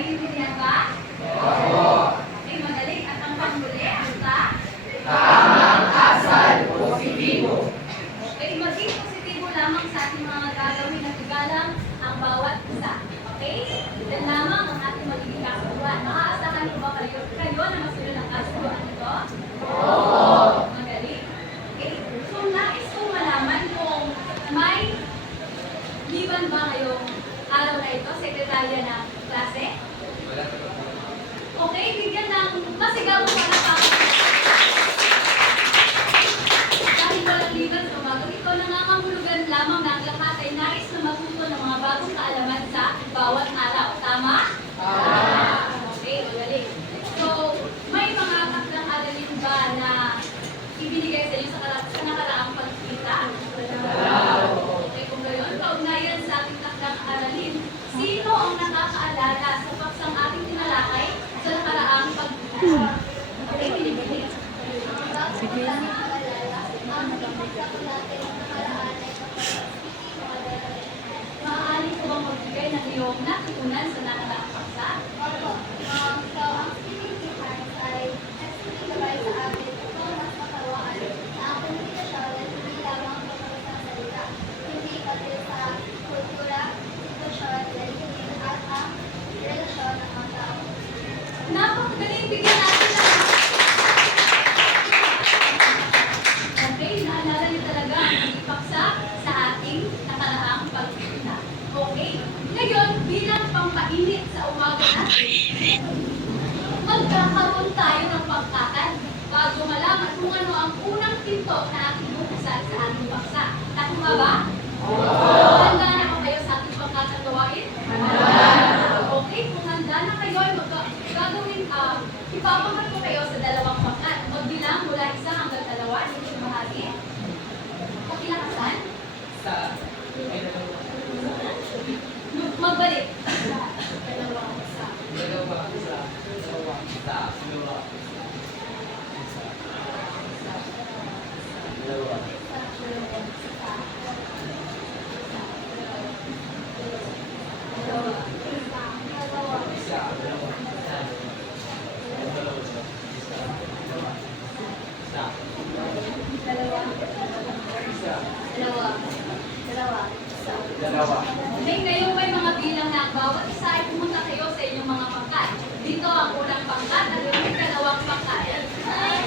Naiintindihan ba? Opo. Okay, madali. At ang panghuli, ang sa? Tamang asal positibo. Okay, maging positibo lamang sa ating mga gagawin at igalang ang bawat isa. Okay? Yan lamang ang ating magiging kasunduan. Maaasahan ko ba kayo na masunod ang kasunduan nito? Oo. Magaling. Okay? So, nais kong malaman kung may liban ba ngayong araw na ito, sekretarya ng klase? Okay, bigyan ng masigaw mo para pa. Dahil walang liban sa umaga, ito nangangahulugan lamang na ang lahat ay nais na matuto ng mga bagong kaalaman sa bawat araw. Tama? Okay, magaling. So, may mga takdang aralin ba na ibinigay sa inyo sa nakaraang pagkita? Okay, kung gayon, kaugnayan sa ating takdang aralin, sino ang nakakaalala sa paksang ating tinalakay sa nakaraang pagkita? Okay, pinipili. Sige. Maaari ko bang magbigay ng iyong natutunan sa nakaraang paksa? So, ang speaking times ay nagsisibay sa amin ito mas makawaan na ang komunikasyon ay hindi lamang tungkol sa salita, hindi pati sa kultura, sitwasyon, relihiyon at ang relasyon ng mga tao. Napakagaling, bigyan natin ng okay, naalala niyo talaga ang pagpaksa sa ating nakaraang pagkita. Okay, ngayon bilang pampainit sa umaga natin, magkakaroon tayo ng pagkatan bago malaman kung ano ang unang pinto na ating bubuksan sa ating paksa. Takuma ba? Handa na ba kayo sa ating pagkatang gawain? Okay, kung handa na kayo, ay gagawin, ipapakat ko kayo sa dalawang pangkat. Magbilang mula 1 hanggang 2, hindi bahagi. Pakilakasan. Magbalik. Dalawa. Okay, ngayon may mga bilang na bawat isa ay pumunta kayo sa inyong mga pangkat. Dito ang unang pangkat at yung dalawang pangkat.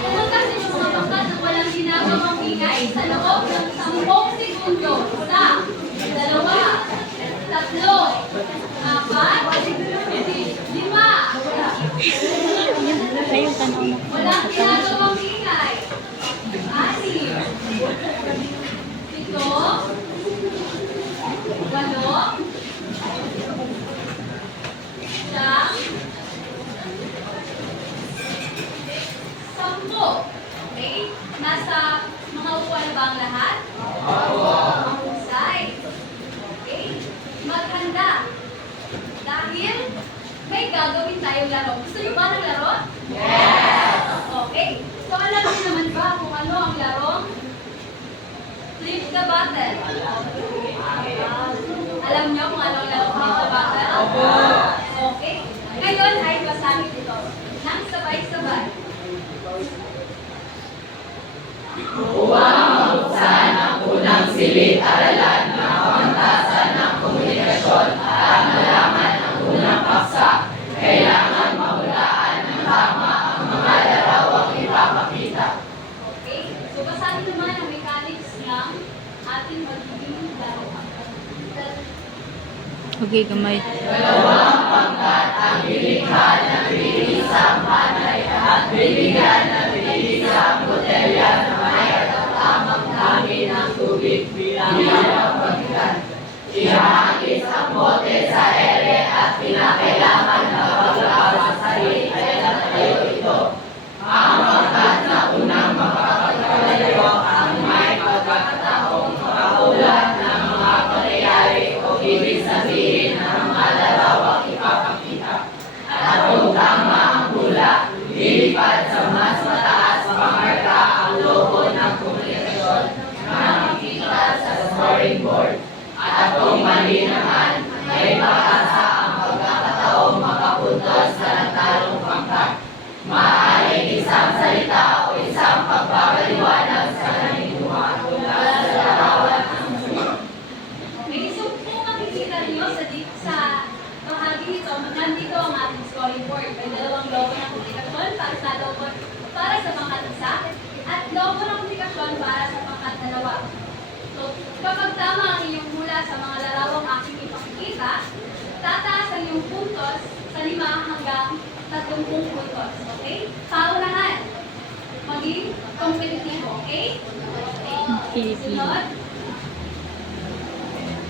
Pumunta sa inyong mga pangkat na walang ginagawang ingay sa loob ng 10 segundo. 1, 2, 3, 4, 5, Ayun, tanaw mo. walang ginagawang ingay. 6, 7, 8, 10. Okay? Nasa mga upuan na ba ang lahat? Ang husay. Okay? Maghanda. Dahil may gagawin tayong laro. Gusto niyo ba ng laro? Yes! Okay. So alam niyo naman ba kung ano ang larong Flip the Bottle? Alam niyo kung ano ang larong Flip the Bottle? Okay. Ngayon ay basahin ito. Nang sabay-sabay. Upang mabuksan ang unang silid-aralan ng kamantasan ng komunikasyon at malaman ang unang paksa, kailangan mahulaan ng tama ang mga larawang ipapakita. Okay. So basahin naman ang mechanics ng ating magiging laro. Okay, gamay. Dalawang pangkat ang ilikha ng bilisang panay at bibigyan ng bilisang botelya na may tamang dami ng tubig bilang pagkitan. Ihahagis ang bote sa ere at pinakailangan na paglabas sa sarili ay natayo ito. Ang pangkat na unang makakapagpalayo ang may pagkakataong makaulat ng mga pangyayari o ibig sabihin ng mga larawang ipapakita. At kung tama ang hula, lilipad sa mas mataas pamarka ang logo ng komunikasyon na makikita sa scoring board. At kung mali naman, may pag-asa ang pagkakataong nandito ang ating scoring board. May dalawang logo ng komunikasyon para sa pangkat isa at logo ng komunikasyon para sa pangkat dalawa. So, kapag tama ang iyong hula sa mga larawang aking ipakikita, tataas ang iyong puntos sa 5 hanggang 30 puntos. Okay? Paunahan. Maging kompetitibo. Okay? Sunod.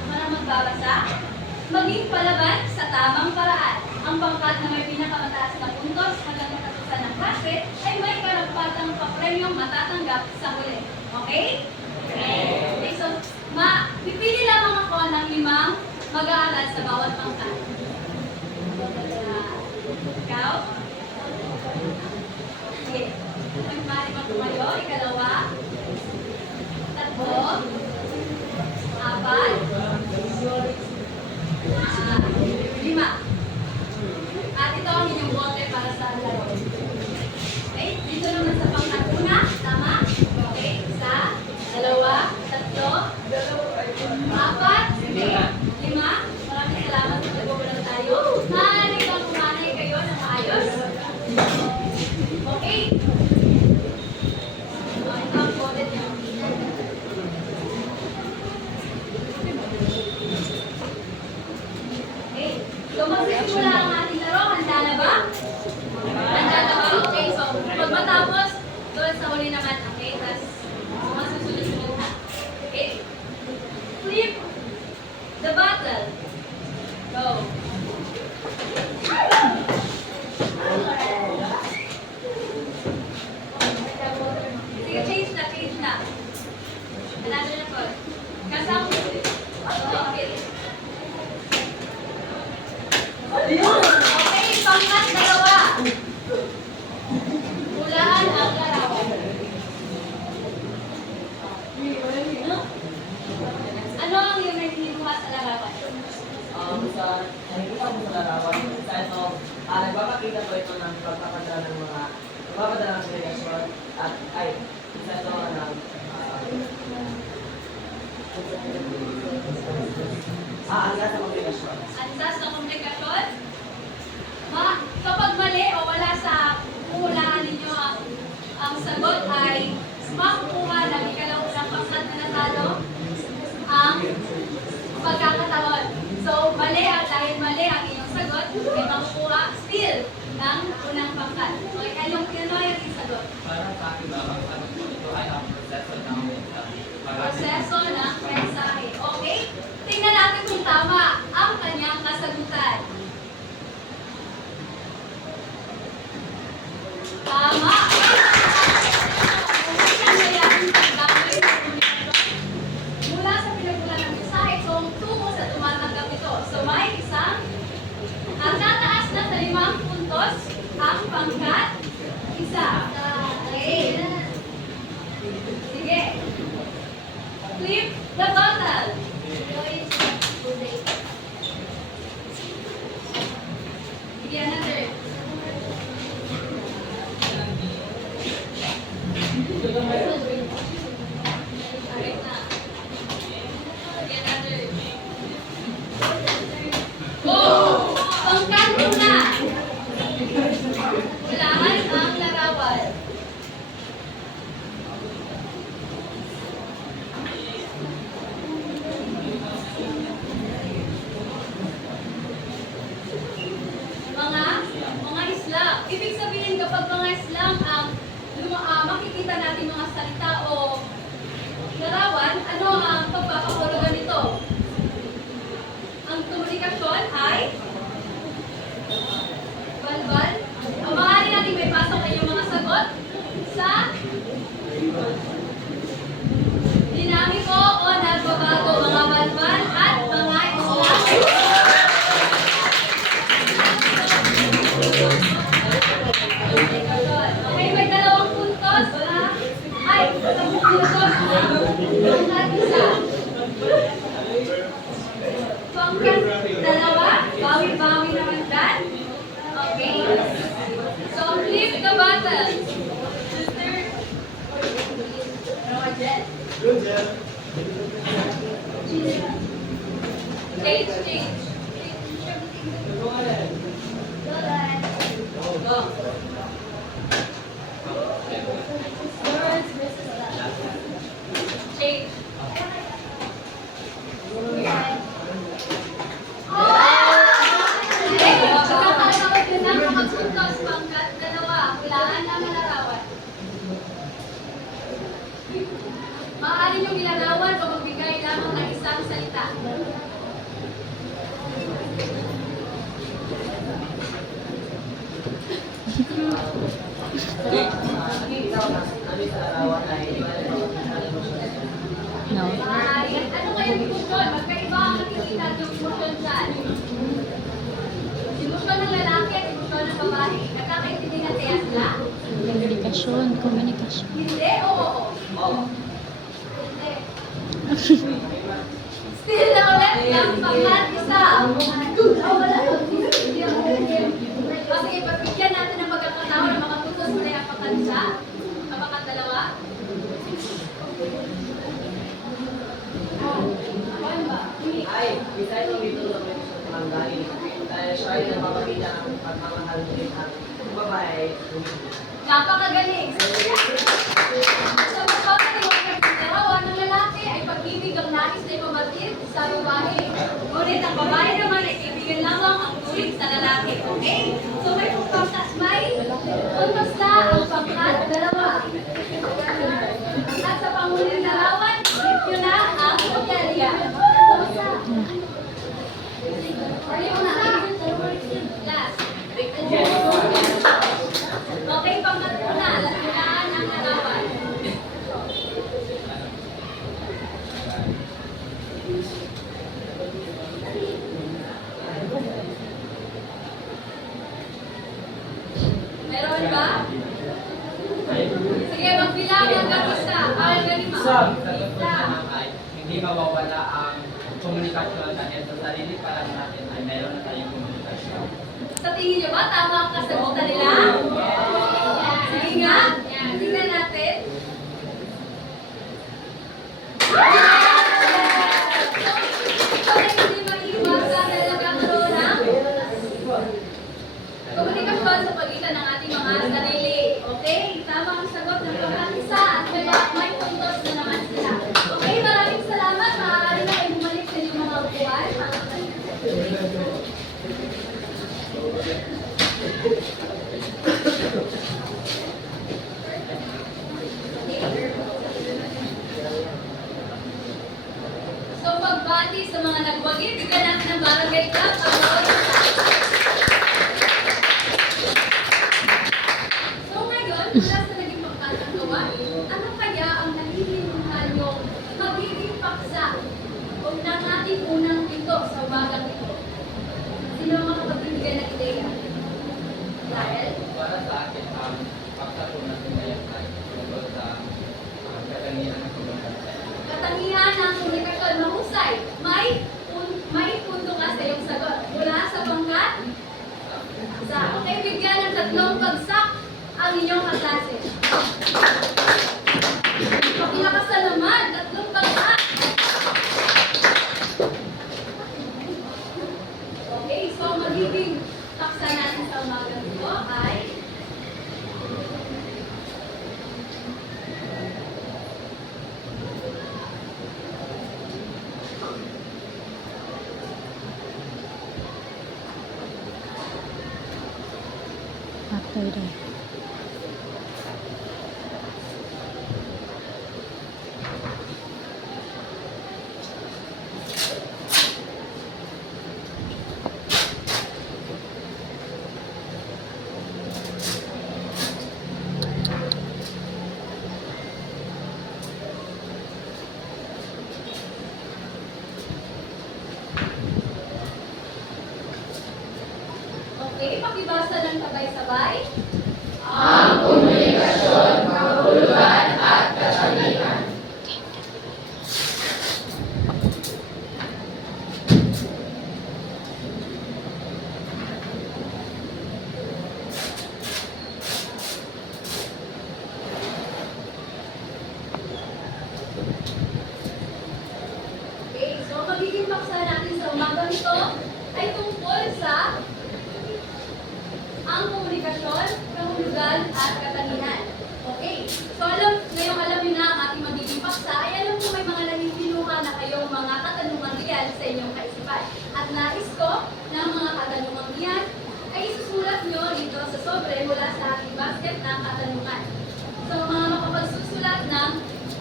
Para magbabasa. Maging palaban sa tamang paraan. Ang pangkat na may pinakamataas na puntos hanggang matatusan ng klase ay may karapatang papremyong matatanggap sa huli. Okay? Okay, so, pipili lamang ako ng 5 mag-aaral sa bawat pangkat. Ikaw? Okay. Magmali pa po kayo. Ikalawa. 3. 4. 5. At ito ang inyong bote para sa laro. Okay? Dito naman sa pangkat una. Tama? Okay. 1, 2, 3, 4, 5. Maraming salamat sa pagbubulang tayo. Maaari bang kumanay kayo ng maayos? Okay. Ito ang bote niyo. Okay. So magsisimula ang ating laro. Handa na ba? Handa na ba? Okay. So pag matapos, doon sa huli naman. Okay. Tapos masusunod-sunod na. Okay. Flip the bottle. Go. Sige, change na. Another na po. Kasama mo. Okay. Okay, pangkat 2. Hulaan ang larawan. Ano ang iyong naghihinuha sa larawan? Nakikita ko sa larawan, nagpapakita po ito ng pagpapadala ng mga komunikasyon at isa ito ng hanggang sa komunikasyon. Ansas na komunikasyon? Kapag mali o wala sa hulaan ninyo ang sagot ay makukuha ng ikalaunang pangkat na natalo ang pagkakataon. So, dahil mali ang inyong sagot, may makukuha still ng unang pangkat. Okay, ano yung sagot? Para sa akin ba, ang ito ay ang proseso ng mensahe. Proseso ng mensahe. Okay? Tingnan natin kung tama ang kanyang kasagutan. Tama! Mula sa pinagmulan ng mensahe, tungo sa tumatanggap ito. So may isang, ang tataas na sa 5 puntos, ang pangkat, 1. Okay. Sige. Flip the bottle. Sige, another. Correct na. Sige, another. Go! Pangkat na. Hulaan ang larawan. Mga Islam. Ibig sabihin kapag mga Islam ang makikita natin mga salita o larawan, ano ang pagpapahulugan nito? Ang komunikasyon ay balbal. Ang maaari natin may pasok na yung mga sagot sa dinamiko o nagbabago mga balbal at mga Islam. Okay, may 2 puntos. Ay, 10 puntos. Pangkat 1. Pangkat 2. Bawi-bawi naman dyan. Okay. So, flip the bottle. Sister. Good job. Change. Ito nga rin. No. Ano kayong emosyon? Magkaiba ang nakikita yung emosyon dyan. Emosyon ng lalaki at emosyon ng babae. Nagkakaintindihan kaya sila? Komunikasyon, komunikasyon. Hindi o oo? Hindi. Still na ulit ng pangkat isa. Wala. Kasi ipapigyan natin ng pagkakataon na makatutos na yung pangkat isa. Pangkat dalawa. Ano ba? Ay, bisa ito dito sa barangay. Siya ay napapakita ang pagmamahal ng babae. Napakagaling. Sa magpapaliwanag ng dalawa ng lalaki ay pag-ibig ang nais na ipabatid sa babae. Ngunit ang babae naman ay kaibigan lamang ang tuwid sa lalaki. Okay? So may pagpaptas basta ang pangkat dalawa. At sa panguling larawan, yun na ang hotelya. Or yung last. Okay, pangatlo na. Lahat ang larawan. Meron ba? Sige, magbilang hanggang isa. Hanggang lima. Sa sagot ko Isa. naman ay hindi mawawala ang komunikasyon dahil sa sarili pa lang natin ay meron na tayong komunikasyon. Sa tingin niyo ba, tama ang kasagutan nila? Sige nga. Tingnan natin. Okay, hindi maiiwasan na nagkakaroon ng komunikasyon sa pagitan ng ating mga sarili. Okay? Tama ang sagot ng pagkakisa at may puntos na naman sila. Okay, maraming salamat. Maaari na kayo bumalik sa inyong mga upuan. So, pagbati sa mga nagwagi, bigyan natin ng barangay club ang bawat isa. So, ngayon, mula sa naging pagkakagawa, ano kaya ang nahihintay nyo magiging paksa o ng ating unang pinto sa umagang ito? Sino ang makapagbibigay ng ideya? Dahil? Para sa akin, paksa po natin ngayon ay tungkol sa katangian ng komunikasyon. Katangian ng komunikasyon, mahusay. May punto ka sa iyong sagot. Mula sa pangkat, sa okay, bigyan ng tatlong bagsak ang inyong kaklase. Pakilakasan naman, tatlong bagsak. Okay, so magiging taksa natin sa umaga nito ay After that. okay, pakibasa ng sabay-sabay. Okay, so magiging paksa natin sa umagang ito ay tungkol sa ang komunikasyon, kahulugan at katangian. Okay, so ngayong alam niyo na ang ating magiging paksa, ay alam ko may mga nanitinuhan na kayong mga katanungan riyan sa inyong kaisipan. At nais ko na ang mga katanungan riyan ay isusulat nyo dito sa sobre mula sa ating basket ng katanungan. So mga makapagsusulat ng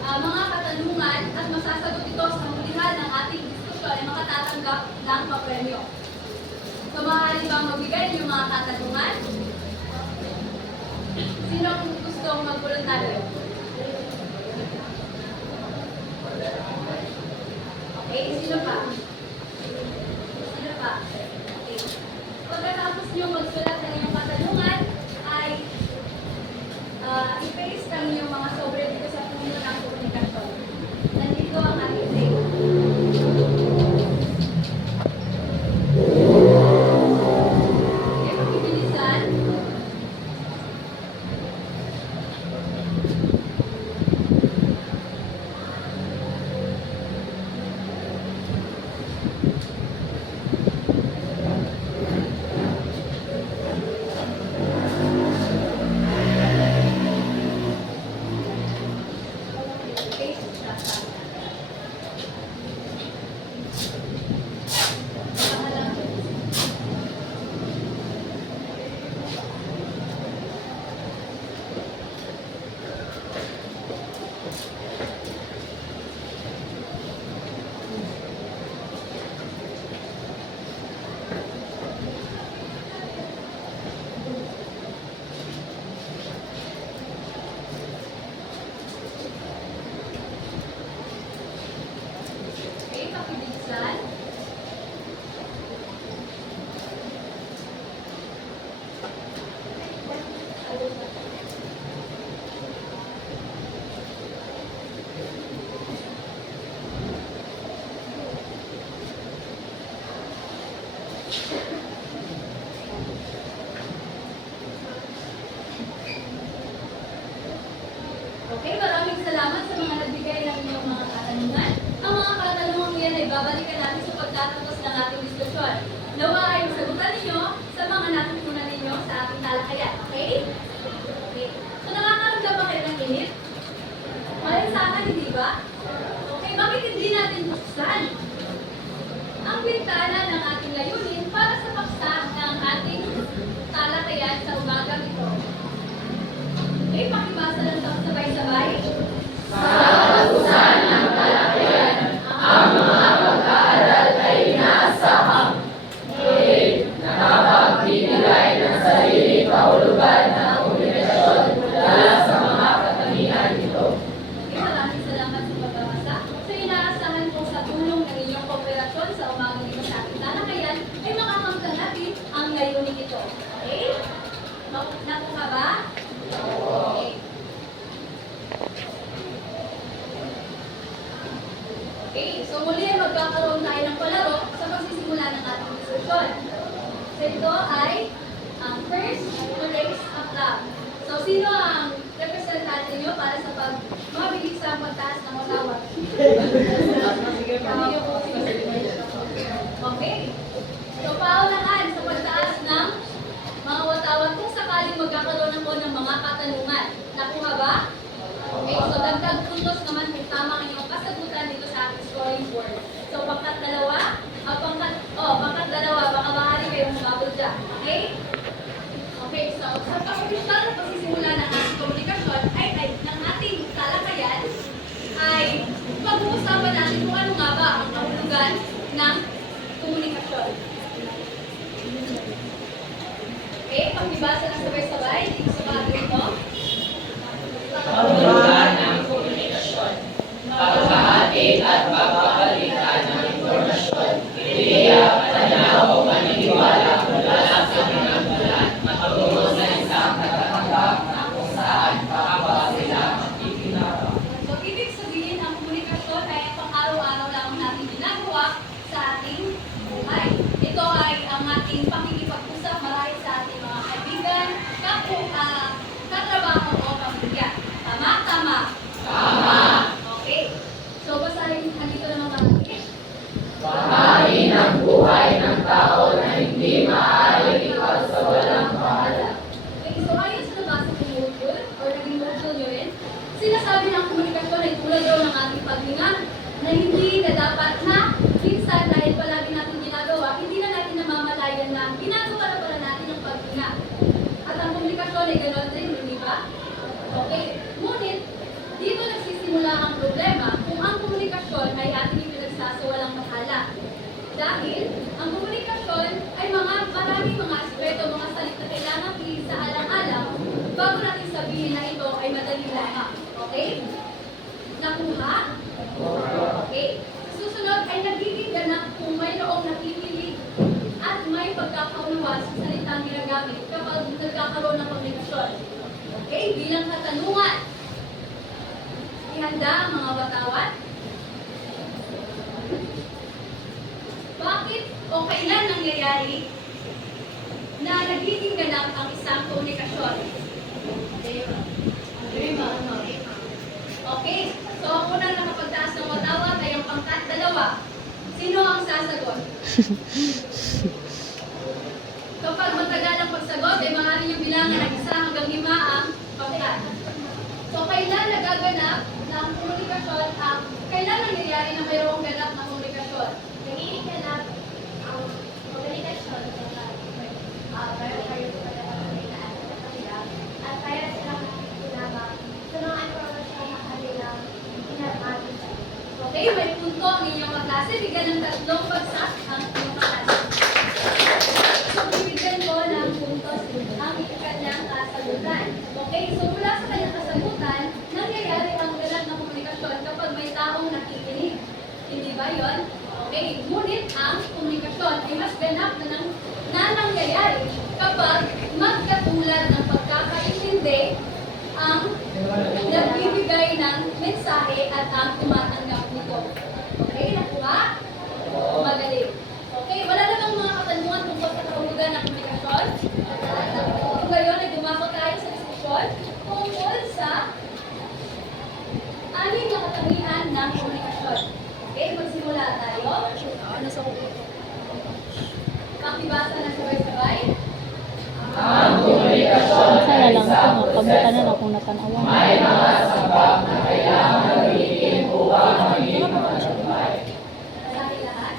mga katanungan at masasagot ito sa hulihan ng ating diskusyon ay makatatanggap ng papremyo. So maaari bang magbigay ng mga katanungan? nyo magsulat ng inyong katanungan, ay i-paste ang inyong mga sobre dito sa puno ng komunikasyon. Nandito ang ating link. Okay, pakibilisan. Paste siya sa pangalan. Okay, pakibilisan. Okay, maraming salamat sa mga nagbigay ng inyong mga katanungan. Ang mga katanungan yan ay babalikan natin sa pagtatapos ng ating diskusyon. Nawa ay masagutan ninyo sa mga natutunan ninyo sa ating talakayan. Okay? Okay. So nakakaramdam ba kayo ng init? Malansangan, hindi ba? Okay, bakit hindi natin buksan ang bintana ng ating layunin para sa paksa ng ating talakayan sa umagang ito? Okay, pakibasa lang sa sabay-sabay. Okay, maraming salamat sa pagbabasa. So, inaasahan po sa tulong ng inyong kooperasyon sa umagang ito sa ating talakayan ay makakamtan natin ang layunin ito. Okay? Nakuha ba? Okay. Okay, so muli ay magkakaroon tayo ng palaro sa pagsisimula ng ating diskusyon. So ito ay ang first to raise up love. So sino ang representante nyo para sa mabilis sa pagtaas ng watawat? Okay. So paunahan sa pagtaas ng mga watawat kung sakaling magkakaroon ako ng mga katanungan. Nakuha ba? Okay, so dagdag puntos naman kung tama ang inyong kasagutan dito sa ating scoring board. So pangkat dalawa, baka maaari kayong sumabot dyan. Okay? Okay, so sa pag-umpisa na pagsisimula ng ating komunikasyon ng ating talakayan ay pag-uusapan natin kung ano nga ba ang kahulugan ng komunikasyon. Okay, pakibasa ng sabay-sabay dito sa bagay ito. Kahulugan ng komunikasyon. Paghahatid at pagpapalitan ng impormasyon. Ideya, pananaw o paniniwala mula sa pinagmulan patungo sa isang katatanggap na kung saan kapwa sila makikinabang. So, ibig sabihin, ang komunikasyon ay pang-araw-araw lamang natin ginagawa sa ating buhay. Ito ay ang ating pakikipag-usap marahil sa ating mga kaibigan, katrabaho o pamilya. Tama? Tama. Tama. Okay. So, basahin, andito naman ginagamit kapag nagkakaroon ng komunikasyon. Okay, bilang katanungan, ihanda ang mga batawan. Bakit o kailan nangyayari na nagiging ganap ang isang komunikasyon? Okay, so ang unang nakapagtaas ng watawat ay ang pangkat 2. Sino ang sasagot? Kapag matagal ang pagsagot, ay maaari yung bilangan ng 1 hanggang 5 ang pangkat. So kailan nagaganap ng komunikasyon kailan nangyayari na mayroong ganap ng komunikasyon? Nagiging ganap ang komunikasyon kapag meron kayo at kaya silang nakikilabang sa mga impormasyon na kanilang pinag-amin. Okay, may punto ang inyong kaklase. Bigyan ng 3 bagsak ang inyong kaklase. So, bibigyan ko ng puntos ang kanyang kasagutan. Okay, so mula sa kanyang kasagutan, nangyayari ang ganap ng komunikasyon kapag may taong nakikinig. Hindi ba yun? Okay, ngunit ang komunikasyon ay mas ganap na nangyayari kapag magkatulad ng pagkakaintindi ang nagbibigay ng mensahe at ang tumatanggap nito. Okay, nakuha? Magaling. Okay, wala na bang mga katanungan tungkol sa kahulugan ng komunikasyon? Kung ngayon ay dumako tayo sa diskusyon tungkol sa 6 na katangian ng komunikasyon. Okay, magsimula tayo. Pakibasa na sabay-sabay. Ang komunikasyon Sana ay lang isang ito, kamutan na proseso. lang kung natanawan. May mga sabab na kailangan gamitin upang maging matagumpay. Sabi lahat.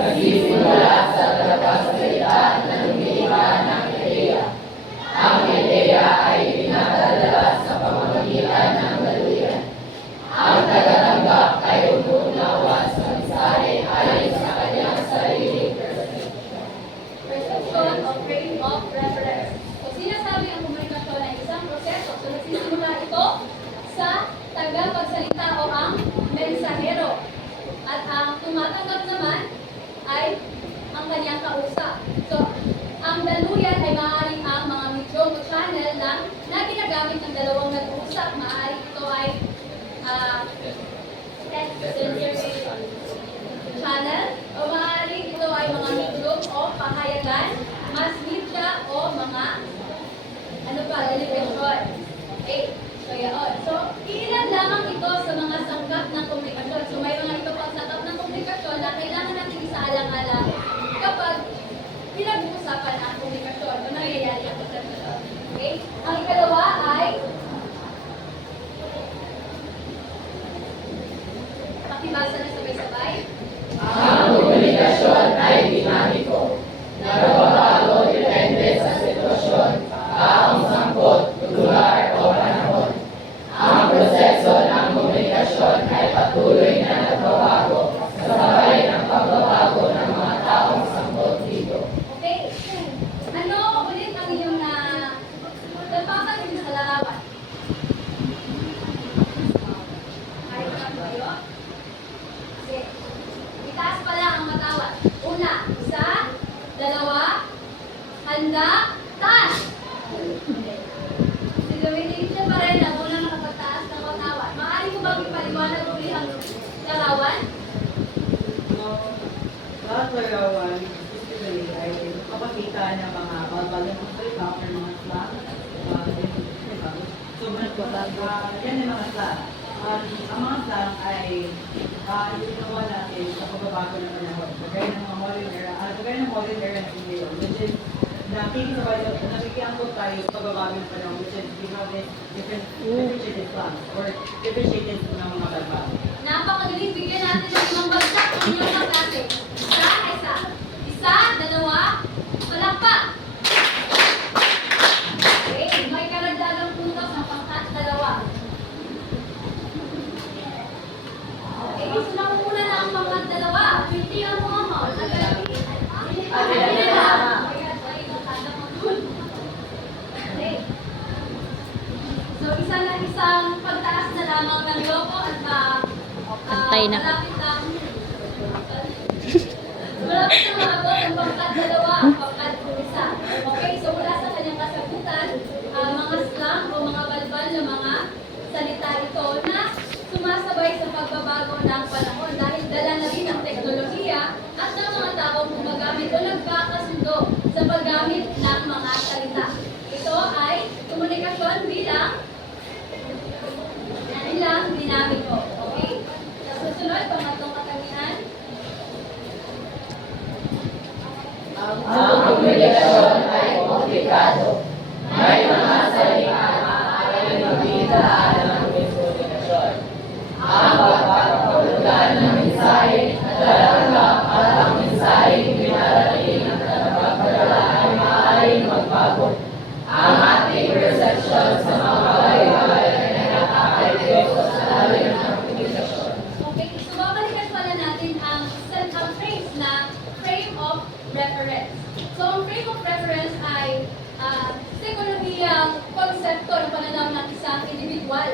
Nagsisimula sa tagapagsalita na lumikha ng ideya. Ang ideya ay pinadadala sa pamamagitan ng daluyan. Ang tagatanggap ay umuunawa sa mensahe ayon sa kanyang sariling Perception of frame of reference. So, sinasabi ang komunikasyon ay isang proseso. So, nagsisimula ito sa tagapagsalita o ang mensahero. At ang tumatanggap naman ay ang kanyang kausap. So, ang daluyan ay maaaring ang mga medium o channel na ginagamit ng dalawang nag-uusap. Maaaring ito ay channel o maaaring ito ay mga medium o pahayagan, mass media o mga television. Okay, so yun. So, ilan lamang ito sa mga sangkap ng komunikasyon. So, may mga ito pang sangkap ng komunikasyon na kailangan natin isaalang-alang kapag pinag-uusapan ang komunikasyon o nangyayari ang komunikasyon. Okay? Ang ikalawa ay pakibasa na sabay-sabay. Ang komunikasyon ay dinamiko. Nagbabago depende sa sitwasyon, taong sangkot, lugar o panahon. Ang proseso ng komunikasyon ay patuloy na nagbabago, sabay ng pagbabago ng mga taong sangkot dito. Okay. Ano ulit ang inyong tapakan din sa larawan? Ay, ano kayo? Okay. Itaas pala ang matawat. Una, 1, 2, handa, taas. Si Dominicia pa rin ang unang nakapagtaas ng matawat. Maaari ko bang ipaliwanag uli ang larawan? Lahat larawan, usually ay kapakita ng mga babalang mga salita or mga slang. So, yan yung mga slang. Ang mga slang ay yung ginawa natin sa pagbabago ng panahon. Kagaya ng mga modern era, kagaya ng modern era na ngayon, which is nakikiangkot tayo sa pagbabago ng panahon, which is we have this differentiated slangs or differentiated ng mga pagbabago. Napakagaling, bigyan natin ng ibang bagsak ang inyong kaklase. Isa. 1, 2, palakpak. Okay, may karagdagang puntos ng pangkat 2. Okay, gusto na muna na ang pangkat 2. Hindi ang mga mount. Okay. So, isang pagtaas na lamang ng loko at Antay na. malapit ang malapit na maabot ang pangkat 2, ang pangkat 1. Okay, so delikado. May mga salita na maaaring magdidaan ng miskomunikasyon. Ang pagpapahulugan ng mensahe na dalatanggap at ang mensaheng pinarating ng tagapagpadala ay maaaring magbago. Ang ating perception sa mga bagay-bagay ay nakaka-epekto sa lalim ng komunikasyon. Okay, so babalikan pala natin ang phrase na frame of reference. So ang frame of reference ay psikolohiyang konsepto ng pananaw ng isang individual.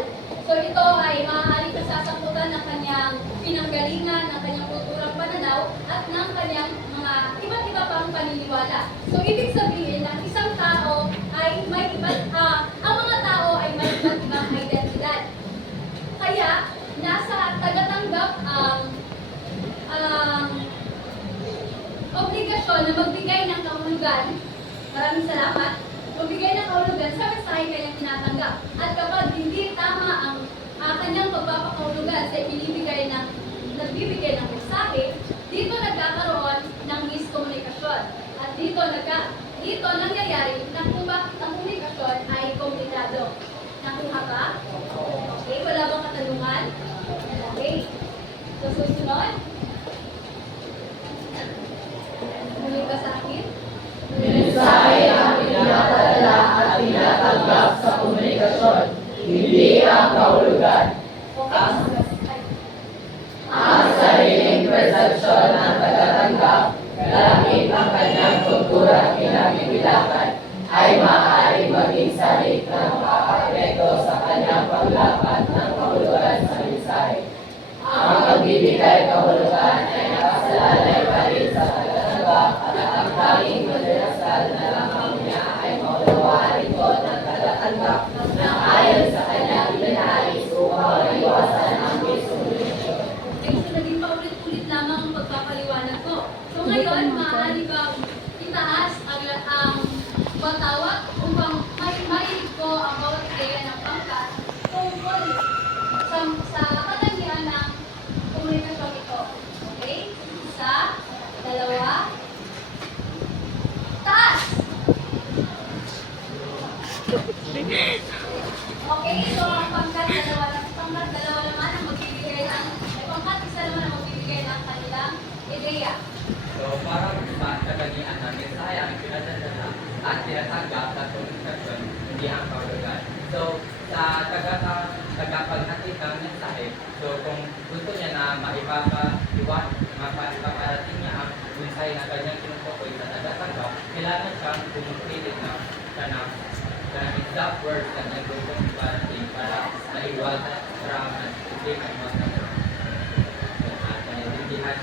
So ito ay maaaring kasasakutan ng kanyang pinanggalingan, ng kanyang kulturang pananaw, at ng kanyang mga iba't iba pang paniniwala. So ibig sabihin na isang tao ay may ang mga tao ay may iba't ibang identidad. Kaya nasa tagatanggap ang obligasyon na magbigay ng kahulugan. Maraming salamat. Magbigay ng kahulugan sa mensahe kanyang tinatanggap. At kapag hindi tama ang kanyang pagpapakahulugan sa nagbibigay ng mensahe, dito nagkakaroon ng miskomunikasyon. At dito nangyayari na kung bakit ang komunikasyon ay komplikado. Nakuha ba? Okay, wala bang katanungan? Okay. So susunod. Muli ba sa akin? Mensahe ang pinapadala at tinatanggap sa komunikasyon, hindi ang kahulugan. Okay. Ang sariling persepsyon ng tagatanggap, gamit ang kanyang kultura pinagbibilangan, ay maaaring maging sarik na makaka-epekto sa kanyang paglapad ng kahulugan sa mensahe. Ang pagbibigay kahulugan ay nakasalalay pa rin sa tagatanggap at ang tanging madarasal na lamang niya ay maunawaan ito ng tagatanggap na ayon sa kanyang itinais upang maiwasan ang miskomunikasyon. Okay, so naging paulit-ulit lamang ang pagpapaliwanag ko. So ngayon, maaari bang itaas ang patawat upang marinig ko ang bawat ideya ng pangkat tungkol sa katangian ng komunikasyon ito. Okay? Isa, dalawa, taas! Okay, so ang pangkat dalawa naman ang magbibigay ng pangkat isa naman ang magbibigay ng kanilang ideya. So, para matagagian ng mensahe ang pinadadala at tinatanggap sa komunikasyon, hindi ang kahulugan. So, sa tagapaghatid ng mensahe, so kung gusto niya na maipaparating niya ang mensahe na kanyang tinutukoy sa tagatanggap, kailangan siyang pumupilit na exact words na kanyang gustong iparating para maiwasan raman, hindi may magkakaroon. At maintindihan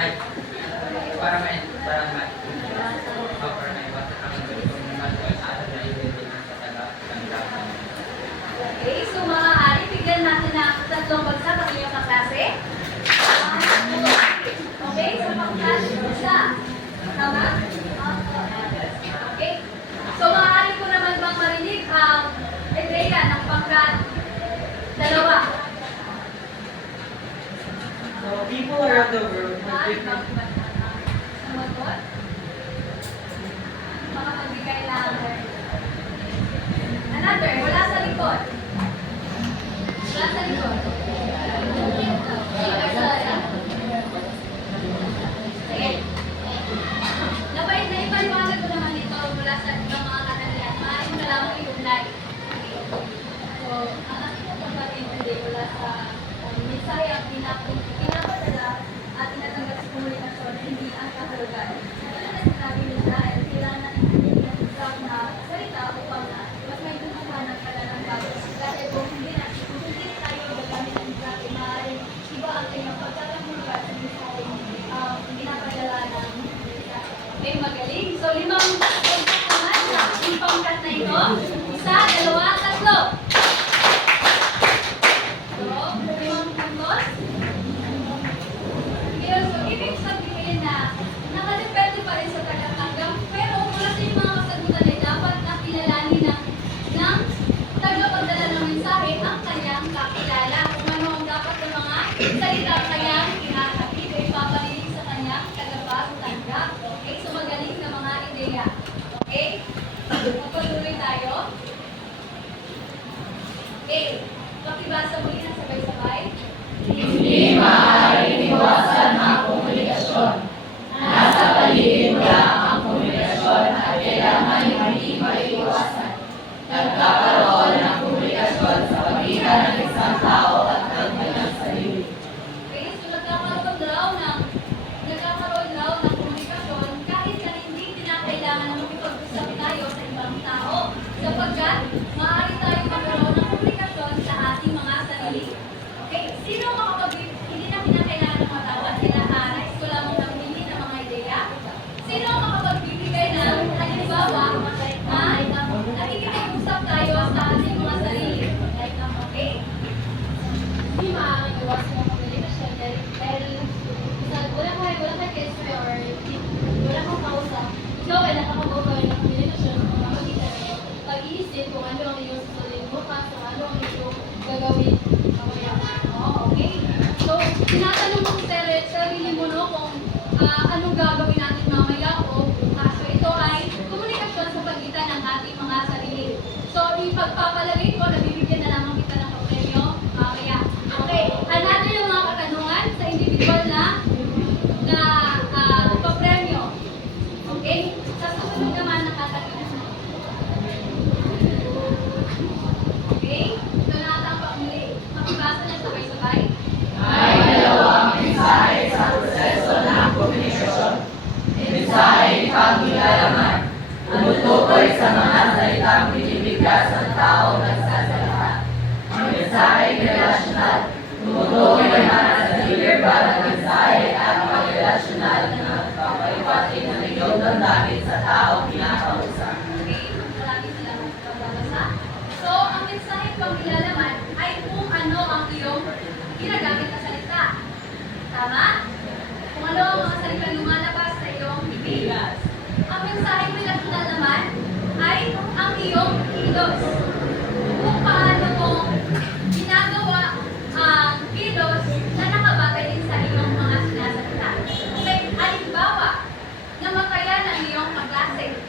ay para maiwasan ang gustong at naiintindihan sa tagatanggap. Okay, so maaari bigyan natin ng tatlong bagsak at iyong kaklase. Okay, sa pangkat isa. Tama? Okay. So maaari ko naman bang marinig ang ideya ng pangkat dalawa? So people around the world have Maaari different bang sumagot? Makapagbigay ng another, wala sa likod. Wala sa likod. Sige. Naipaliwanag ko naman ito mula sa ibang mga katangian. Maaari mo na lamang i-ugnay. So, ang aking pagpapintindi mula sa mensahe ang pinapadala at tinatanggap sa komunikasyon Magpatuloy tayo. Okay. Pakibasa muli ng sabay-sabay. Hindi maaaring iwasan ang komunikasyon. Nasa paligid mo lang ang komunikasyon at kailangan hindi maiiwasan. Nagkakaroon ng komunikasyon sa pagitan ng isang tao at ng kanyang sarili. Okay, so nagkakaroon raw ng komunikasyon kahit na hindi kinakailangan na makipag-usap tayo sa ibang tao. Sapagkat, maaari tayo magkaroon ng komunikasyon sa ating mga sarili. Okay, sino hindi na kinakailangan ng matawag, kailangan ko lamang namili ng mga ideya? Sino ang makapagbibigay ng halimbawa na nakikipag-usap tayo sa ating mga sarili? Okay? Hindi maaaring iwasan ang komunikasyon dahil wala kang kesme or wala kang kausap. Ikaw ay nakakagawa ng komunikasyon kung makikita niyo. Pag-iisip kung ano ang iyong susunod bukas, kung ano ang iyong gagawin mamaya. Oh, okay. So, tinatanong mo sa sarili mo no, kung anong gagawin natin mamaya o bukas. So, ito ay komunikasyon sa pagitan ng ating mga sarili. So, ipagpapalagay ko, nabibigyan na lamang kita ng papremyo mamaya. Okay, hanapin yung mga katanungan sa individual na papremyo. Okay? Sa susunod naman ng katanungan. Okay? Ito na ata ang paumuli. Makibasa na sabay-sabay. May dalawang mensahe sa proseso ng komunikasyon. Mensaheng pagkilalaman, tumutukoy sa mga salitang binibigkas ng taong nagsasalita. Mensaheng relasyonal, tumutukoy naman sa di-verbal na mensahe at pag-relasyonal na nagpapalipati ng iyong damdamin sa taong kinakausap. Okay? Maraming salamat sa pagbabasa. So, ang mensahe pangkilalaman ay kung ano ang iyong ginagamit na salita. Tama? Kung ano ang mga salita lumalabas sa iyong bibig. Ang mensahe relational naman ay ang iyong kilos. Kung paano mo ginagawa ang kilos na nakabatay din sa iyong mga sinasalita. Okay, halimbawa, namatayan ang iyong kaklase.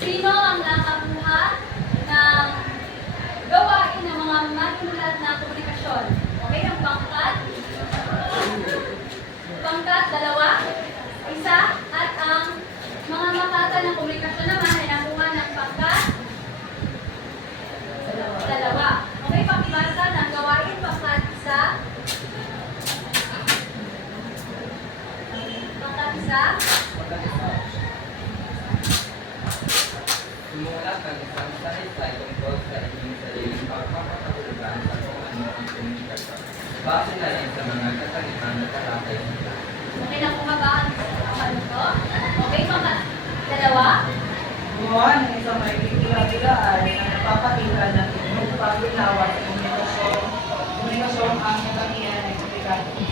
Sino ang nakakuha ng gawain ng mga manunulat na komunikasyon? Okay, ang pangkat. Pangkat, 2. Isa. At ang mga makata ng komunikasyon naman ay nakuha ng pangkat. 2. Okay, pakibasa ng gawain pangkat 1. Pangkat 1. Sumulat ng isang salaysay tungkol sa inyong sariling pagpapakahulugan sa kung ano ang komunikasyon. Base na rin sa mga kasalitan na talakay nila. Okay, nakuha ba ang ano to? Okay, pangkat 2. Gumawa ng isang maikikila-kilaan na napapakita ng inyong pag-unawa sa komunikasyon. Komunikasyon ang katangian ng komunikasyon.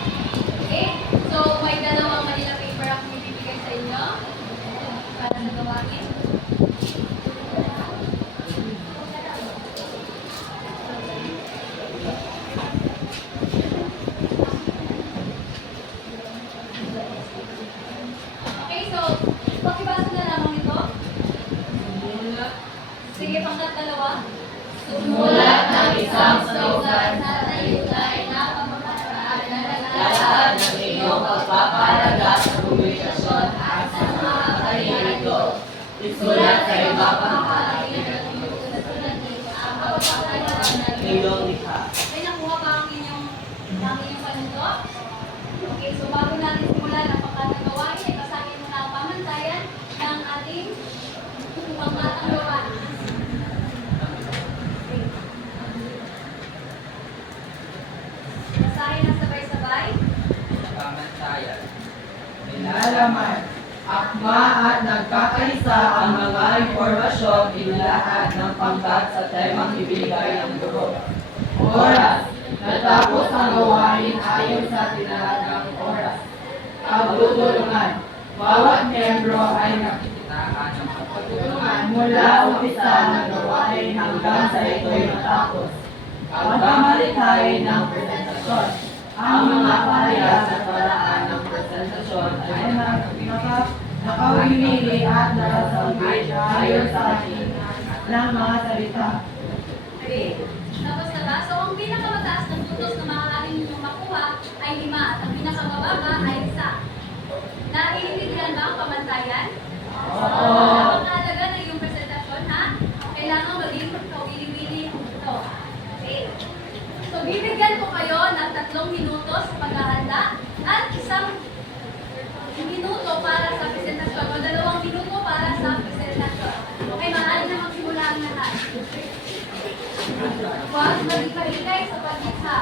Okay, so may 2 Manila paper ako ibibigay sa inyo para sa gawain. Okay, so pakibasa na lamang ito. Sige, pangkat 2. Sumulat ng isang slogan na tayo-tayo na pamamaraan na lahat ng inyong pagpapahalaga sa komunikasyon at sa mga kaibigan ko. Isulat sa iba pang inyong likha. May nakuha ba ang inyong panuto? Okay, so bago natin simulan ang pagkatagawain, ay basahin muna ang pamantayan ng ating pangkatang gawain. Basahin ang sabay-sabay. Pamantayan. Nilalaman, akma at nagkakaisa ang mga impormasyon inilahat ng pangkat sa temang ibigay ng guro. Oras, natapos ang gawain ayon sa tinalagang oras. Pagtutulungan, bawat miyembro ay Kitaan ng nakatulungan mula umpisa ng gawain hanggang sa ito'y matapos. Pagkamalikhain ng presentasyon, ang mga parehas sa paraan ng presentasyon ay nakawimili at nakasabi ayon sa ating ng mga salita. Okay. Tapos na ba? So, ang pinakamataas na puntos na maaaring ninyong makuha ay 5 at ang pinakamababa ay 1. Naiintindihan ba ang pamantayan? Napakahalaga na yung presentasyon, ha? Kailangan maging kawili-wili ito. Okay? So, bibigyan ko kayo ng 3 minuto sa paghahanda at 1 minuto para sa presentasyon o 2 minuto para sa presentasyon. Okay, maaari na magsimula ang lahat. Huwag magikay sa pagkita.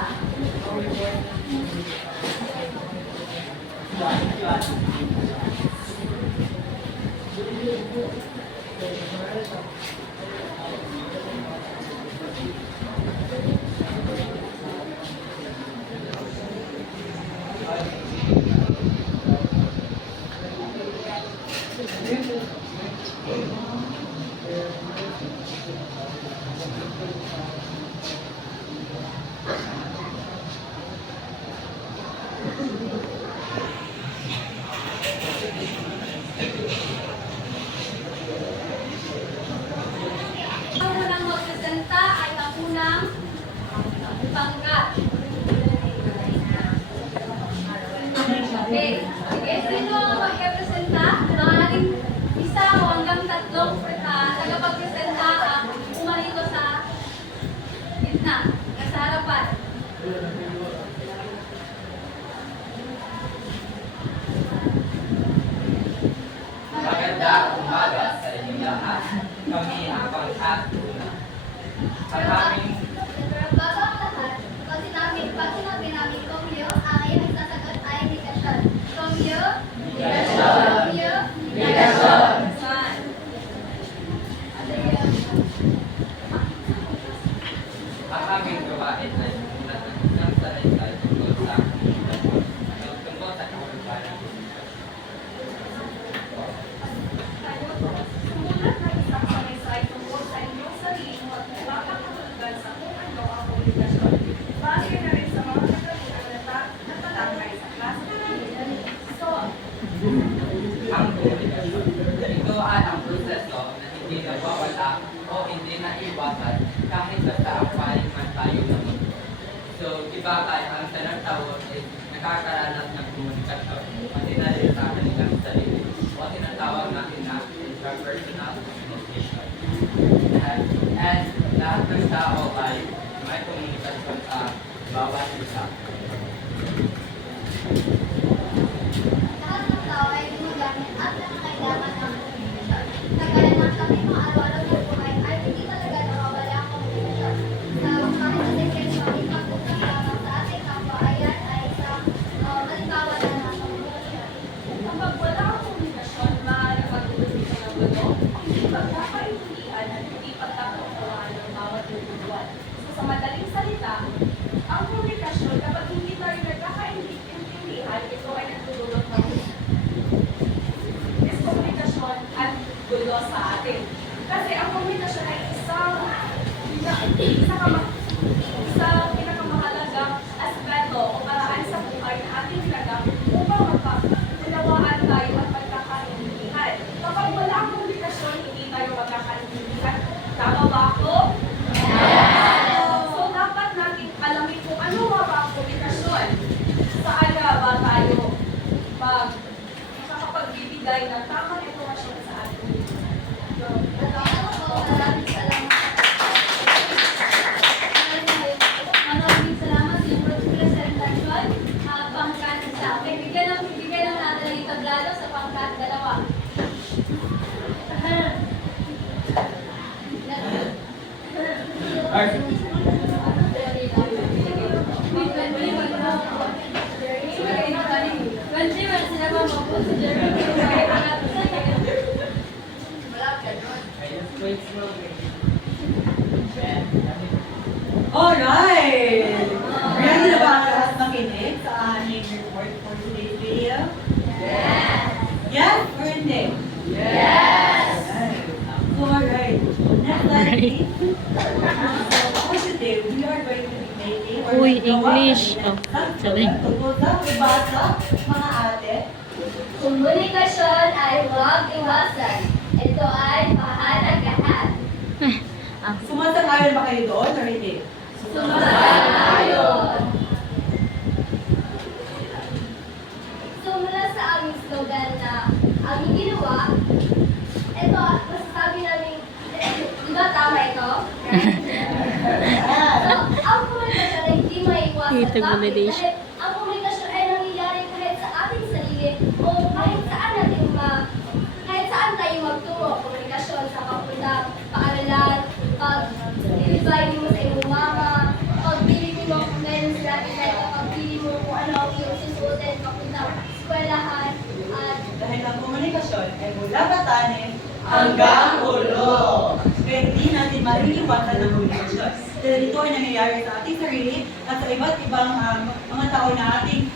Ang unang magpresenta ay ang unang pangkat. Okay. Sige, sino ang magpresenta? Maaaring 1 o hanggang 3 tagapagpresenta ang umarito sa gitna, sa harapan. Magandang umaga sa inyong lahat. Kami ang pangkat 1. Ang aming Bago ang lahat, pag sinabi namin Romeo, ang iyong sasagot ay ligasyon. Romeo, Ligasyon. Romeo, Ligasyon. Saan? ang aming gawain ay sumulat ng isang salaysay tungkol sa kahulugan ng Sumunod na isang salaysay tungkol sa inyong sarili at magpapakahulugan sa kung ano ang komunikasyon. Base na rin sa mga kagagutan na talakay sa klase. So, ang komunikasyon. Ito ay ang proseso na hindi bagay ang tinatawag ay nakakaranas ng komunikasyon pati na rin sa kanilang sarili o tinatawag natin na interpersonal communication. And lahat ng tao ay may komunikasyon sa bawat isa. Lahat ng tao ay gumagamit at nangangailangan ng komunikasyon. Kagaya ng kami mga araw-araw na buhay ay hindi talaga nawawala ang komunikasyon. Kahit sa sekreto ang ipagkukulang lamang sa ating kapwa, ayan ay isang halimbawa na ng komunikasyon. Kapag wala ang komunikasyon, maaaring magdulot ito ng gulo, hindi pagkakaintindihan at hindi pagkakaunawaan ng bawat individual. So, sa madaling salita, ang komunikasyon, kapag hindi tayo nagkakaintindihan, ito ay nagdudulot ng miskomunikasyon at gulo sa atin. Kasi ang komunikasyon ay isang pinakamahalagang aspeto o paraan sa buhay na ating ginagamit upang magkaunawaan tayo at magkakaintindihan. Kapag wala ang komunikasyon, hindi tayo magkakaintindihan. Tama ba ako? So, dapat natin alamin kung ano nga ba ang komunikasyon. Saan nga ba tayo makakapagbibigay ng tamang informasyon sa ating Maraming salamat yung presentasyon, pangkat isa. Okay, bigyan lang natin ng tablado sa pangkat 2. Alright! Ready na ba ang lahat makinig sa aming report for today's video? Yes! Yes or hindi? Yes! So, alright. Next slide, please. So, for today, we are going to be making or Uy, naggawa English. kami ng Oh, sabi. tungkol sa pagbasa, mga ate. Komunikasyon ay huwag iwasan. Ito ay mahalagaan. Sumasang-ayon ba kayo doon or hindi? Sumasang-ayon. So mula sa aming slogan na aming ginawa, ito, masasabi namin, di ba tama ito? So, ang komunikasyon ay hindi maiwasan. Ito, Bakit? validation. Dahil ang komunikasyon ay nangyayari kahit sa ating sarili o kahit saan tayo magtungo. Komunikasyon sa papunta, paaralan, pag-ibigay mo sa iyong mama, pag-bili mo kung meron sila pinag, pag-bili mo kung ano ang iyong susuotin, papunta eskwelahan, at Dahil ang komunikasyon ay mula batanes hanggang ulo. Kaya hindi natin maiiwasan ang komunikasyon. Dahil ito ay nangyayari sa ating sarili at sa iba't ibang mga tao na ating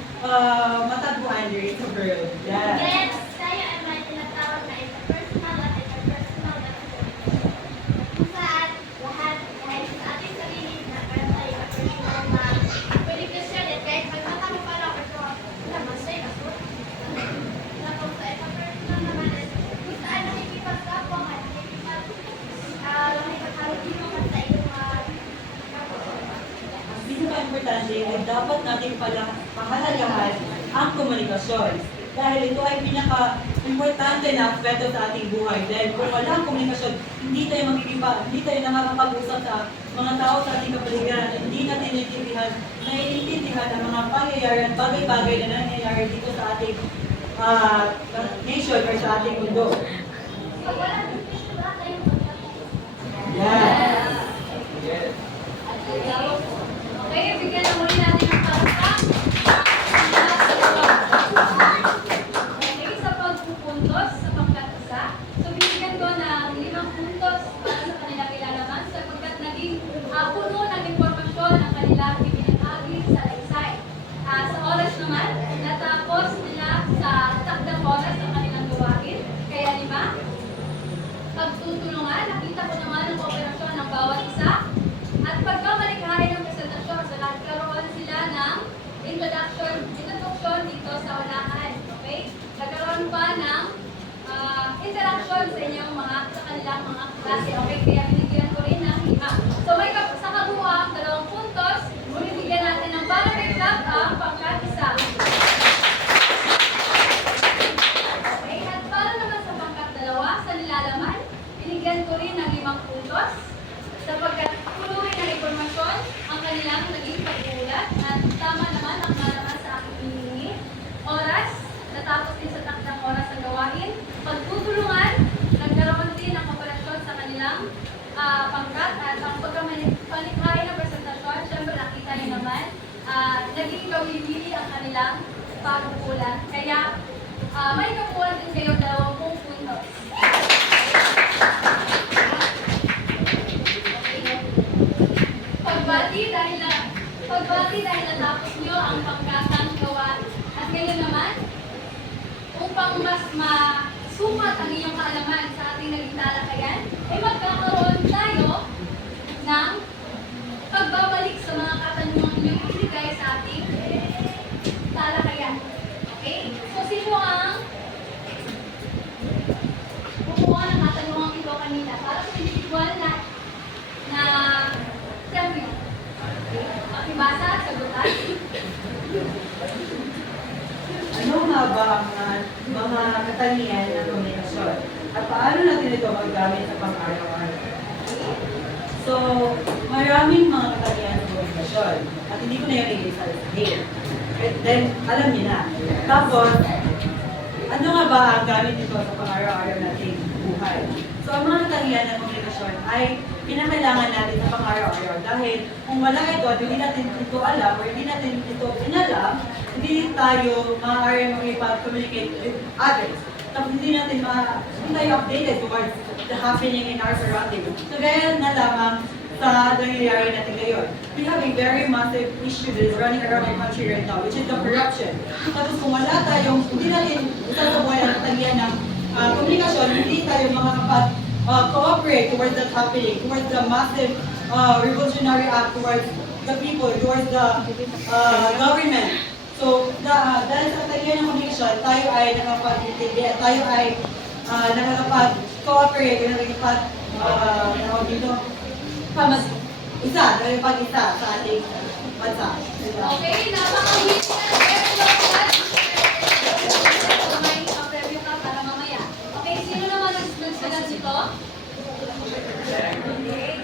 matagpuan dito sa world. Yes. yes, tayo ay may tinatawag na interpersonal at interpersonal na komunikasyon. Kung saan lahat kahit sa ating sarili na meron tayo ang personal na komunikasyon at kahit magkakano pa lang ito naman sa'yo na po. Tapos sa interpersonal naman is kung saan nakikipagkapwa ka, nakikipagkalimutan sa iyong Pinaka-importante ay dapat natin pahalagahan ang komunikasyon. Dahil ito ay pinaka-importante na aspeto sa ating buhay. Dahil kung wala ang komunikasyon, hindi tayo nakakapag-usap sa mga tao sa ating kapaligiran. Hindi natin naiintindihan ang mga pangyayari at bagay-bagay na nangyayari dito sa ating nation or sa ating mundo. pag wala ng issue, wala tayong magkakasyon. Yes. Yes. Okay, bigyan na muli natin ng palakpak. Okay, sa pagpupuntos sa pangkat 1. So, binigyan ko ng 5 puntos para sa kanilang ilalaman sapagkat naging puno ng impormasyon ang kanilang ibinahagi sa laysay. Sa oras naman, natapos nila sa takdang oras ang kanilang gawain. Kaya 5, pagtutulungan, nakita ko naman ang kooperasyon ng bawat isa. At pagkamalikhain ng presentasyon, so nagkaroon sila ng introduction dito sa unahan. Okay? Nagkaroon pa ng interaction sa inyong sa kanilang mga klase. Okay? Kaya binigyan ko rin ng 5. So may sa kabuuan, 2 puntos, binibigyan natin ng para bibigyan ko rin ng 5 puntos sapagkat puno rin ng impormasyon ang kanilang naging pag-uulat at tama naman ang malaman sa aking hinihingi. Oras, natapos din sa takdang oras ang gawain. Pagtutulungan, nagkaroon din ng kooperasyon sa kanilang pangkat at ang pagkamalikhain ng presentasyon. Siyempre, nakita niyo naman, naging kawili ang kanilang pagkukulan. Kaya, may kapuan din kayo 20 puntos. Pagbati dahil natapos nyo ang pangkatang gawain. At ngayon naman, upang mas masukat ang inyong kaalaman sa ating naging talakayan, ay magkakaroon tayo ng pagbabalik sa mga katanungan inyong ibigay sa ating talakayan. Okay? So, sino ang kukuha ng katanungan ito kanina para sa individual na premyo? Pakibasa, sagutan. Ano nga ba ang mga katangian ng komunikasyon? At paano natin ito magamit sa pang-araw-araw? So, maraming mga katangian ng komunikasyon. At hindi ko na yung i-isa-isahin. Then, alam niyo na. Tapos, ano nga ba ang gamit nito sa pang-araw-araw nating buhay? So, ang mga katangian ng komunikasyon ay pinakailangan natin sa pang-araw-araw dahil kung wala ito at hindi natin ito alam or hindi natin ito inalam, hindi tayo maaari makipag-communicate with others. Tapos hindi tayo updated towards the happening in our surroundings. So gaya na lamang sa nangyayari natin ngayon. We have a very massive issue that is running around our country right now, which is the corruption. Tapos kung wala tayong, hindi natin isasabuhay ang katangian ng komunikasyon, hindi tayo makakapag-cooperate towards that happening, towards the massive revolutionary act towards the people, towards the government. So, dahil sa katangian ng komunikasyon, tayo ay nakapag-intindi at tayo ay nakakapag-cooperate, nakakapag-isa sa ating bansa. Okay, napakahit na. Very well done. May preview ka para mamaya. Okay, sino naman ang nagsulat dito? Okay.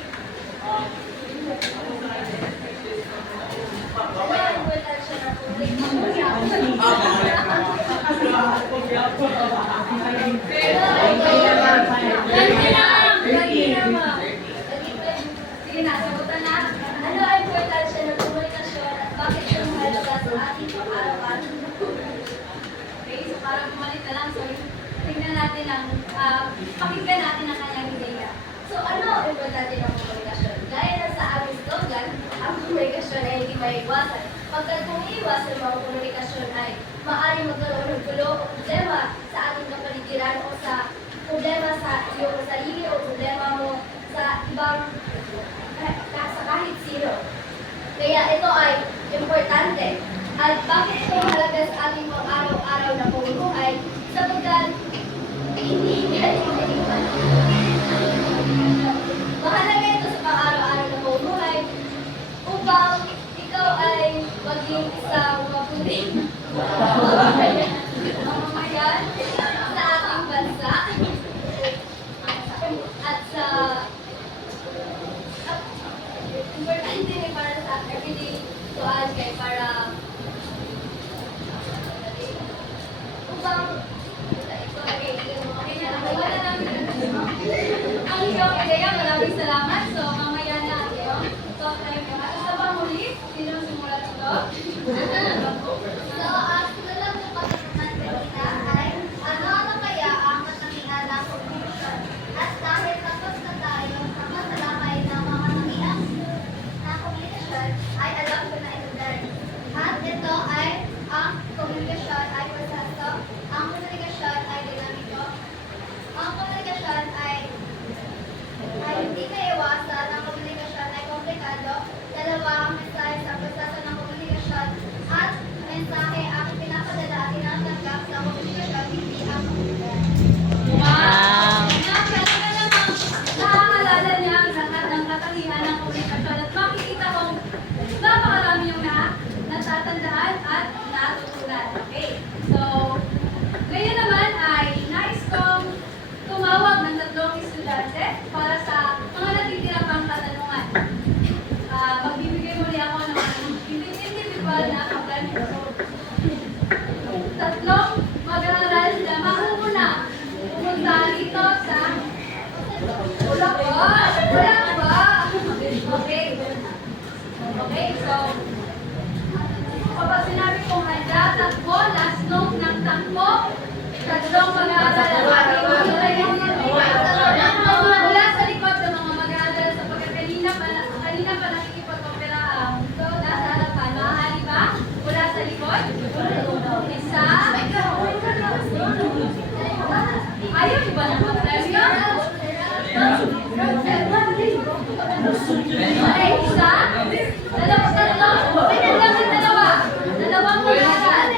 Ano ang importansya ng public Sige na, sagutan na. Ano ang importansya ng komunikasyon at bakit ito mahalaga sa ating pang-araw-araw? Okay, so para bumalik na lang, so tingnan natin pakinggan natin ang kanyang ideya. So ano ang importante ng komunikasyon? Gaya na sa aming slogan, ang komunikasyon ay hindi maiwasan. Pagkat kung iiwasan mo ang komunikasyon ay maaaring magkaroon ng gulo o problema sa ating kapaligiran o sa problema sa iyong sarili o problema mo sa ibang sa kahit sino. Kaya ito ay importante. At bakit ito mahalaga sa ating pang-araw-araw na pamumuhay? Sapagkat hindi natin maiwan. Mahalaga ito sa pang-araw-araw na pamumuhay upang ikaw ay maging isang mabuting mamamayan sa ating bansa at sa importante rin para sa everyday tuan kay para upang okay na wala namin estudyante para sa mga natitira pang katanungan. Magbibigay muli ako ng individual na kaplanisyo. Tatlong mag-aaral na mauna pumunta dito sa Bulacan. Okay. Okay, so kapag sinabi kong handa, takbo, last note ng takbo, tatlong mag-aaral mula sa likod ng mga mag-aaral sapagkat kanina pa nakikipag-opera so, nasa harapan. Maaari ba? Mula sa likod? Isa. Ayaw ba na mag-premyo? Okay, isa. Dalawang mag-aaral.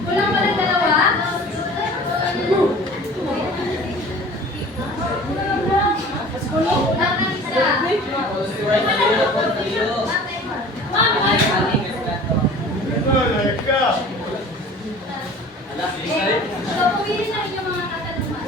Kulang pa ng dalawa. Kulang ng isa. So, pumili na inyong mga katanungan.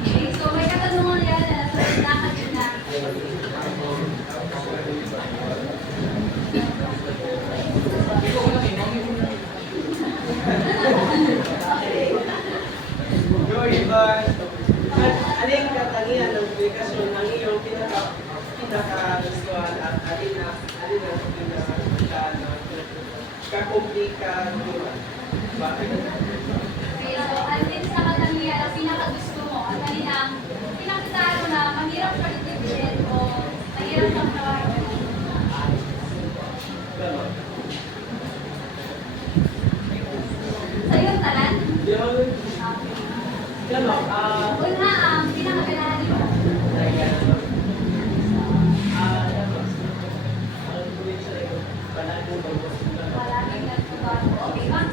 Okay, so may katanungan yan na nasa kanina. Alin katangian ng publikasyon ang iyong pinaka-gustuhan at alin ang pinaka-komplikado? Bakit? Okay, so alin sa katangian ang pinakagusto mo at alin ang pinakitaan mo na mahirap ka ititin o mahirap kang tawarin? Sa iyong talan? Una ang pinakakailangan mo. Palaging nagbabago. Okay, ma'am.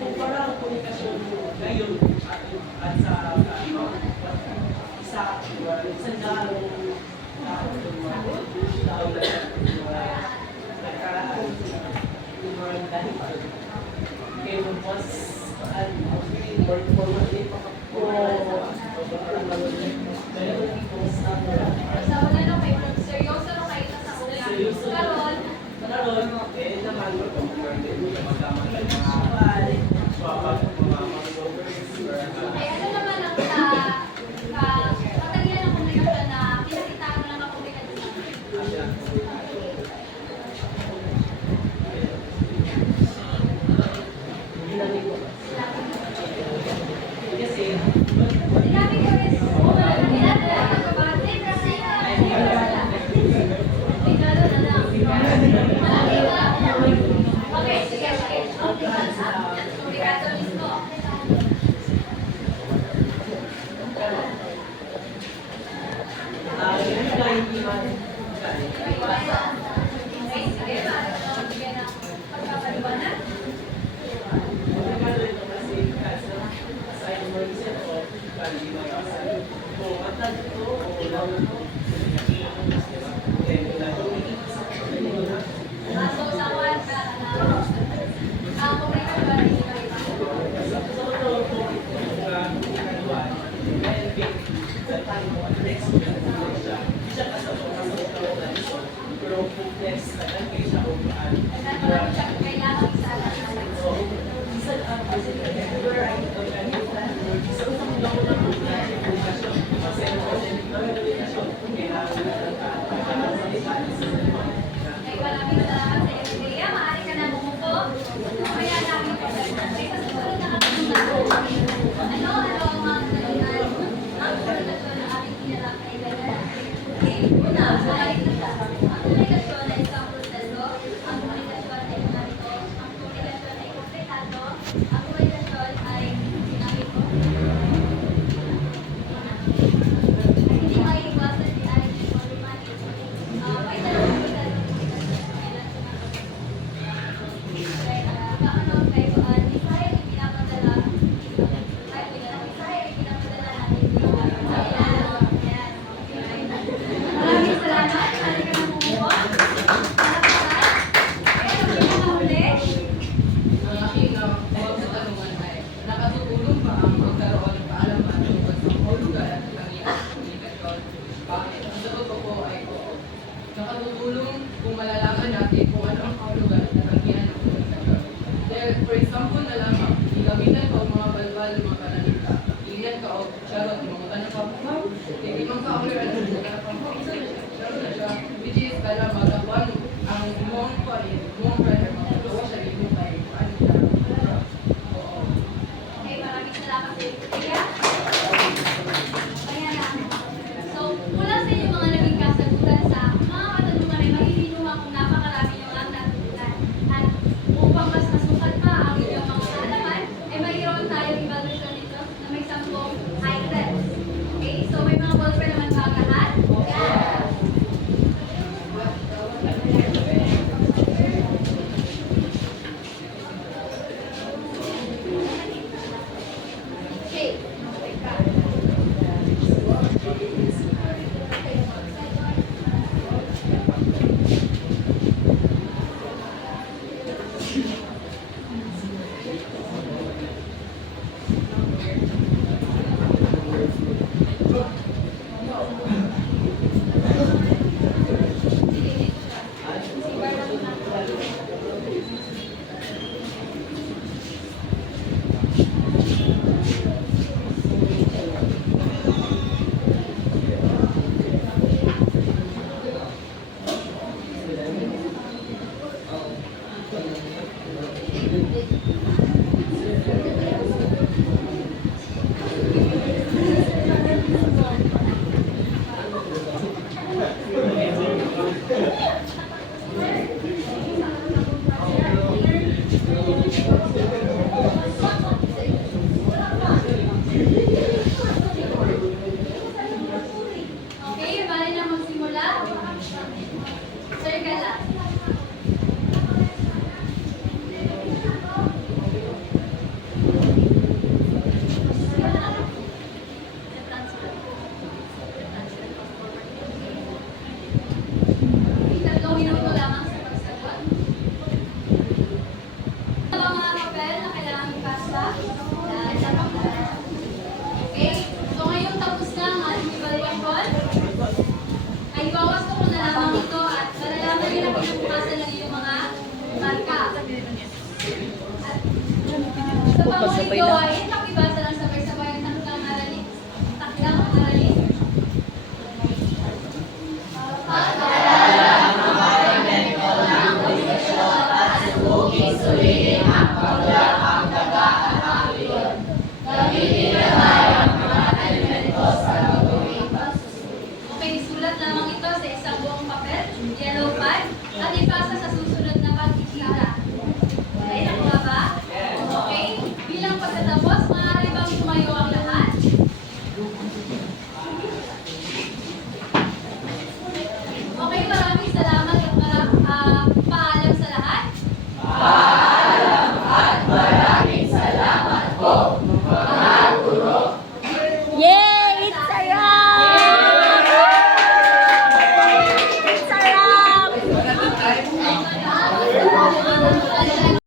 Kumpara ang komunikasyon mo ngayon at sa isang daang tao na nagkaraan yung mga dahil kaya mo mas work for money o Sa una no, may seryoso no kayo sa una. Karon, naman ay ano naman ang katangian ng komunikasyon na pinakitaan mo lang ang komunikasyon? Sinabi ko rin, okay, sige, sige. Obrigado mismo. Okay, sige, para bigyan ng pagkakaliwanag. So, sa one, ang komunikasyon ay kailangan isa lang. Ay, maraming salamat sa iyo, Bea. Maaari ka na bumuko. Mamaya namin ito. Ay, sa susunod na katanungan. Ano ang mga katanungan? Ang komunikasyon ng ating kinalakay. Okay? Okay lang. gawain, makibasa lang sabay-sabay ang takdang aralin. Takdang aralin. Okay, isulat lamang ito sa isang buong papel, yellow pad, at ipasa sa